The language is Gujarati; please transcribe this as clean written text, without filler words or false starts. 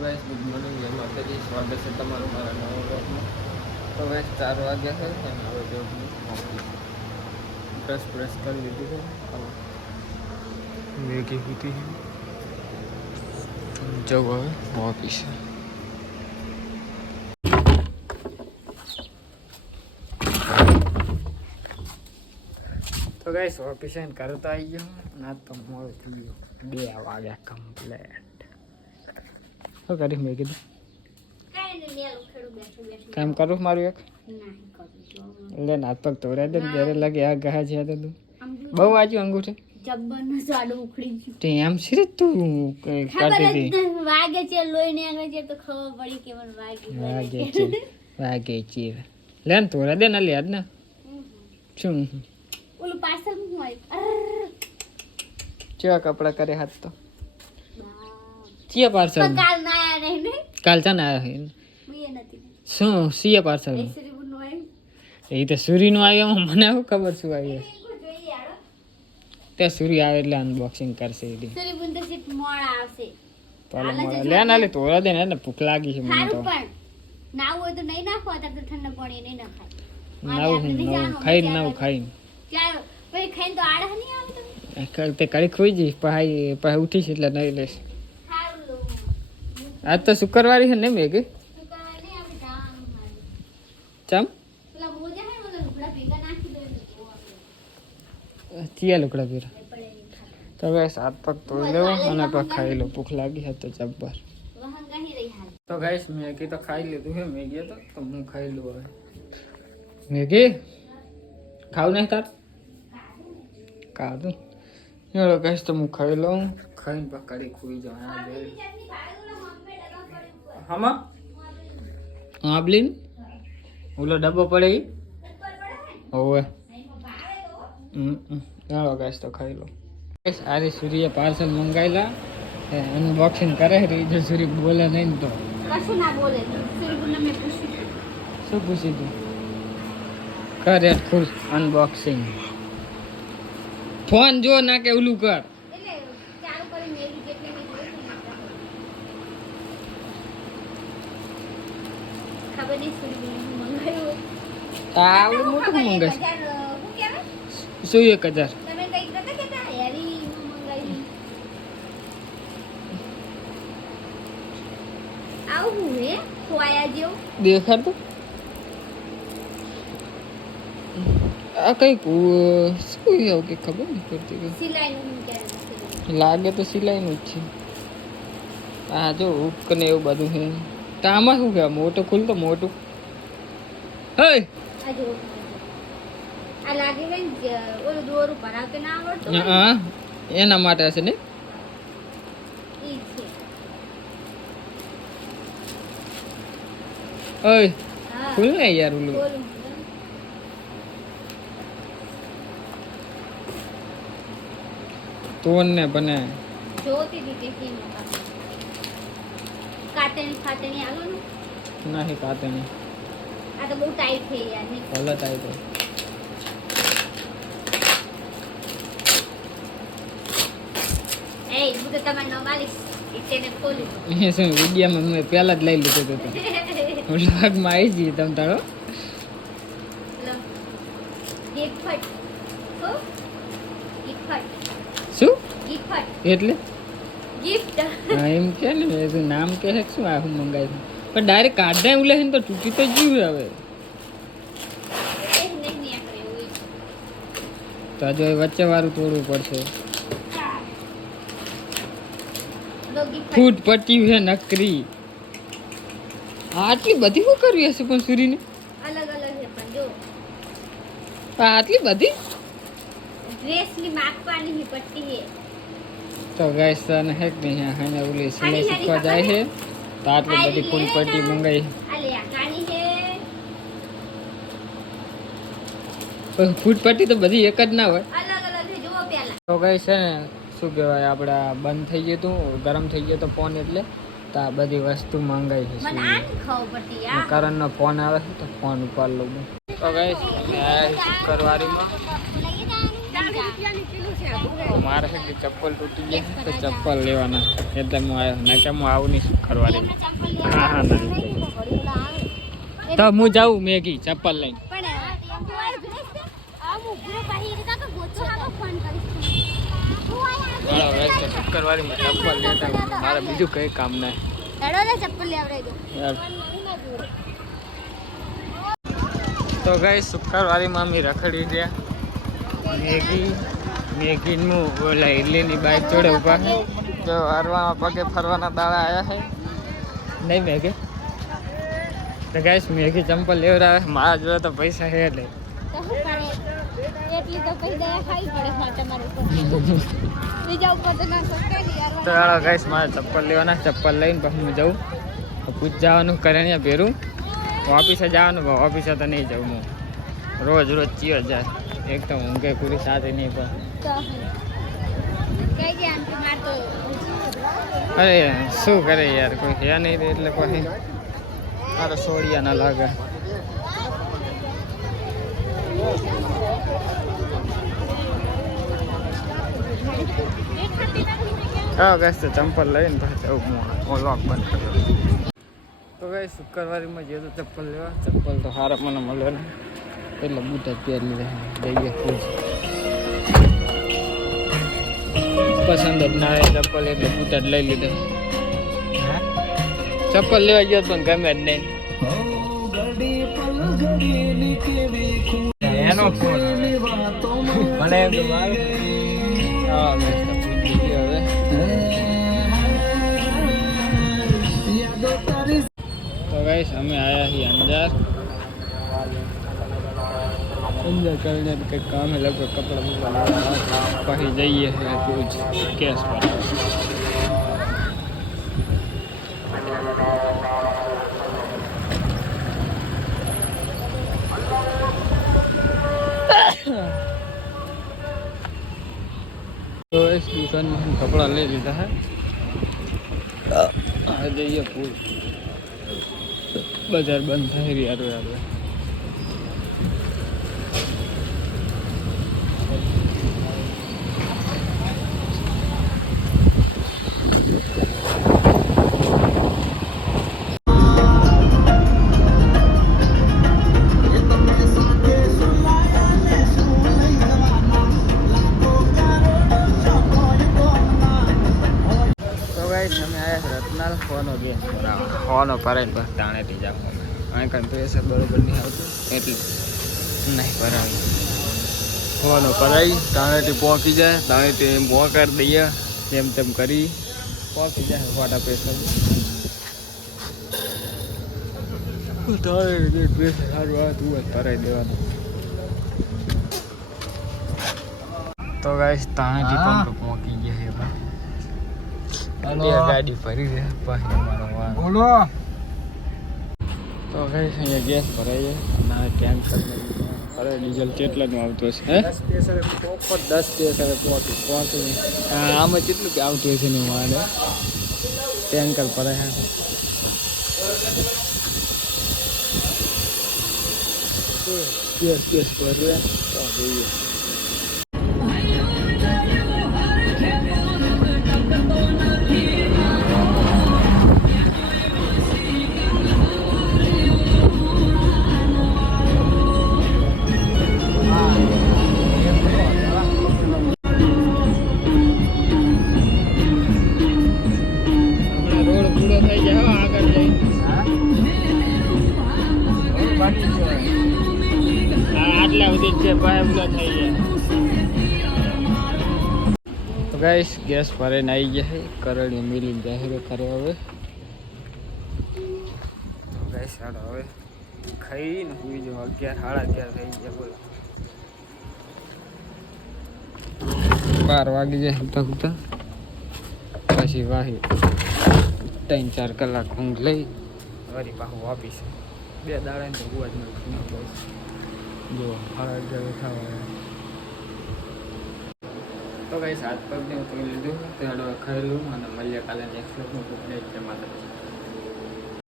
गाइस गुड मॉर्निंग जय माता दी स्वागत है તમારું મારા નવા બ્લોગમાં। તો ગાइस 4 વાગ્યા છે અને હવે જો બ્રશ કરી લીધું છે મેગી હોતી है जो હવે ઓફિસ तो गाइस ऑफिस एंड करता आई गयो ना तो मोड़ थी 2 वाग्या कंप्लीट तो करी मैं कीधुं काम करूँ मारू एक ले हाथ पग तोड़ा दे घरे लगे आ गया है तो तू बहु आजू अंगूठे जब्बन साडू उखड़ी ते एम सिरे तू करती थी वागे छे लोईने आगे छे तो खबर पड़ी के मन वागे छे लेन तोड़ा दे ना ले आज ना छू ओलो पार्सल में होय क्या कपड़ा करे हाथ तो चिया पार्सल तो काल ना आया नहीं ने काल चा ना आया है मुए नथी सो सिया पार्सल में ऐसे बुन होय એ તો સૂરીનું આવ્યો મને શું ખબર શું આવ્યું જોઈએ યાર તે સૂરી આવે એટલે અનબોક્સિંગ કરશે એડી સરી बुन तो सिट मोड़ा આવશે લે ના લે તોરા દે ને ભૂખ લાગી છે મને તો સારું પણ ના હોય તો નહીં નાખો તો ઠંડા પાણી નહીં નખાય નવ ખાઈ ચાલો પછી ખાઈને તો આડા નહીં આવતો તે કડી ખોઈ જઈશ પછી ઉઠીશ એટલે નહીં લઈશ સારું આજ તો શુક્રવારી છે ને મેઘ શુક્રવાર નહીં આપણે કામ ચમ પેલા મોજા હે મને લુગડા ભેગા નાખી દે ચિયા લુકડા પીરા તો હવે 7 પગ તોડી લેવો અને પછી ખાઈ લો ભૂખ લાગી છે તો જબ્બર વહન ગહી રહી હાલ તો ગાઈસ મેગી તો ખાઈ લીધું છે મેગી તો હું ખાઈ લઉં હવે મેગી ખાવ નહીં તાર કાઢું ચલો ગાઈસ તો હું ખાઈ લઉં ખાઈને પકડી ખુઈ જાઉં હમા આબલીન ઓલો ડબ્બો પડે હોવે ચાલો ગાઈસ તો ખાઈ લો આરે સૂર્ય પાર્સલ મંગાવેલા અનબોક્સિંગ કરે રીજો સૂર્ય બોલે નહીં તો કશું ના બોલે સરી બુન મે પૂછી શું પૂછી તું કરે ખુશ અનબોક્સિંગ ફોન જો ના કે ઓલું કર એટલે ચાલુ કરી મેગી જેટલી મે જોઈ ખબર નહીં સરી બુન મંગાવ્યું આવડું મોટું મંગાસ હું કહેવાય શું 1000 તમે કઈ કરતા કેતા હેરી મંગાવી આવું હે ખોયા જેવું દેખાડ તો આ કઈ શું એવું કે ખબર નહીં પડતી કે સિલાઈનું ક્યારે લાગે તો સિલાઈનું જ છે આ જો હુક ને એવું બધું છે તો આમાં શું કહેવાય મોટું ખુલતો મોટું હે આ જો આ લાગે ને ઓલું દોરું ભરાવતે ના આવડતું હા એના માટે હશે ને ઈ છે ઓય હા ખુલ ને યાર ઓલું ઓલું તોન ને બને જોતી હતી કે કેમ કાતણી ફાતણી આલો ને નહીં કાતે નહીં આ તો બહુ ટાઈટ થઈ યાર ને ગલત આવી તો એ હું તો તમારે નો માલીશ એને ખોલી એ શું વિડીયામાં મેં પહેલા જ લઈ લીધું હતું વ્લોગમાં આવી જઈએ તમ તારો લો ગિફ્ટ હો ગિફ્ટ શું ગિફ્ટ એટલે ગિફ્ટ હા એમ કે ને એનું નામ કે છે શું આ હું મંગાવ્યું પણ ડાયરેક્ટ કાઢા ઉલે ને તો તૂટી તો ગયું હવે એ નહીં નહીં આપણે એવું તો જો એ વચ્ચે વાળું તોડવું પડશે લો ગિફ્ટ ફૂટ પટ્ટી છે નકરી આટલી બધી શું કરવી હશે પણ સૂરીને અલગ અલગ છે પણ જો આટલી બધી ડ્રેસની માપવાની હી પટ્ટી હે તો ગાઈસ તને હે કે નહીં હા ઓલી સિલાઈ શીખવા જાય છે તો આટલી બધી ફૂલ પટ્ટી મંગાઈ આલે આ કાણી હે પણ ફૂટ પટ્ટી તો બધી એક જ ના હોય અલગ અલગ છે જો પેલા તો ગાઈસ છે ને શું કહેવાય આપણા બંધ થઈ ગયું હતું ગરમ થઈ ગયો તો ફોન એટલે તો આ બધી વસ્તુ મંગાવી છે મને આ ની ખાવ પડતી આ કરણનો ફોન આવે છે તો ફોન ઉપર લઉં તો ગાઈસ શુક્રવારીમાં મારે છે કે ચપ્પલ તૂટી ગયા તો ચપ્પલ લેવાના એટલે હું આવ્યો ને કે હું આવું નહીં શું કરવા દે. હા હા ના તો હું જાઉં મેગી ચપ્પલ લઈને. શુક્રવારી ચપ્પલ લેતા મારે બીજું કઈ કામ નહીં. તો ગઈ શુક્રવારી મમ્મી રખડી ગયા મેગીનું ઓલા ઇડલીની બાઇક જોડે ઊભા છે. જો હરવામાં પગે ફરવાના દાડા આવ્યા છે નહીં મેગી. તો ગાઈસ મેગી ચંપલ લેવડાવે મારા જોડે તો પૈસા છે એટલે તો હાલો ગાઈસ મારે ચપ્પલ લેવાના. ચપ્પલ લઈને પછી હું જાઉં પૂછ જવાનું કરણિયા પહેરું ઓફિસે જવાનું. ઓફિસે તો નહીં જાઉં હું રોજ ચિયો જાય એક તો ઊંઘે પૂરી સાથે નહીં પણ. અરે શું કરે યાર કોઈ હે નહીં એટલે પછી મારે સોડિયા ના લાગે. હા ગેસ તો ચંપલ લઈને પછી હું લોક બંધ કર્યો. તો ગઈ શુક્રવારીમાં જે તો ચપ્પલ લેવા ચપ્પલ તો સારા મને મળે ને એટલે બૂટ જ પહેરી લીધા જઈએ ખુશ. પસંદ જ ના આવે ચપ્પલ એટલે બૂટ જ લઈ લીધા. ચપ્પલ લેવા ગયો પણ ગમે જ નહીં. એનો ફોન મને હવે તો ગાઈસ અમે આવ્યા છીએ અંજાર કરીને કંઈક કામ હે લગભગ કપડાં બપડા પછી જઈએ રોજ કેસ પર. તો इस दुकान में हम कपड़ा ले लेता है आ जाइए पूल बाजार बंद है यार यार. તમે આયા રત્નાલ ફોનો ગેસ કરાવવા ફોનો ભરાઈને બસ તાણેથી જાવ. અહીં કાંઈ પ્રેશર બરોબર નહીં આવતું એટલે નહીં ભરાવી. ફોનો ભરાઈ તાણેથી પહોંચી જાય તાણેથી એમ પહોંચાડી દઈએ જેમ તેમ કરી પહોંચી જાય વાટા પ્રેશર. પ્રેશર સારું આવે તું જ ભરાઈ દેવાનું. તો ગાઈસ તાણેથી પંપ પહોંચી ગયા છે ગાડી ફરી દે પછી બોલો. તો કઈ અહીંયા ગેસ ભરાઈએ અને ટેન્કર અરે ડીઝલ કેટલાનું આવતું હશે? 10 સ્ટેશને પહોંચી આમાં કેટલું કે આવતું હશે ને મારે ટેન્કર ભરાય ગેસ ભર્યા તો જોઈએ. આટલા સુધી છે પાઇપલા થઈ ગયા. તો ગાઈસ ગેસ ભરાઈને આવી ગયા છે કરણી મિલી જાહેર કરે હવે. તો ગાઈસ હાલો હવે ખાઈને સુઈ જાઓ. 11 સાડા 11 થઈ ગયા બોલો. 12 વાગી જાય સુતા સુતા પછી વાહી 3-4 કલાક ઊંઘ લઈ વળી પાછું વાપીશ. 2 દાડા ને તો ગુવા જ મળતું જો હારા જગ્યાએ ખાવા. તો કઈ 7 પગ ને ઉતરી લીધું તો ખાઈ લઉં અને મળીએ કાલે નેક્સ્ટ વ્લોગમાં. Good night. જય માતાજી.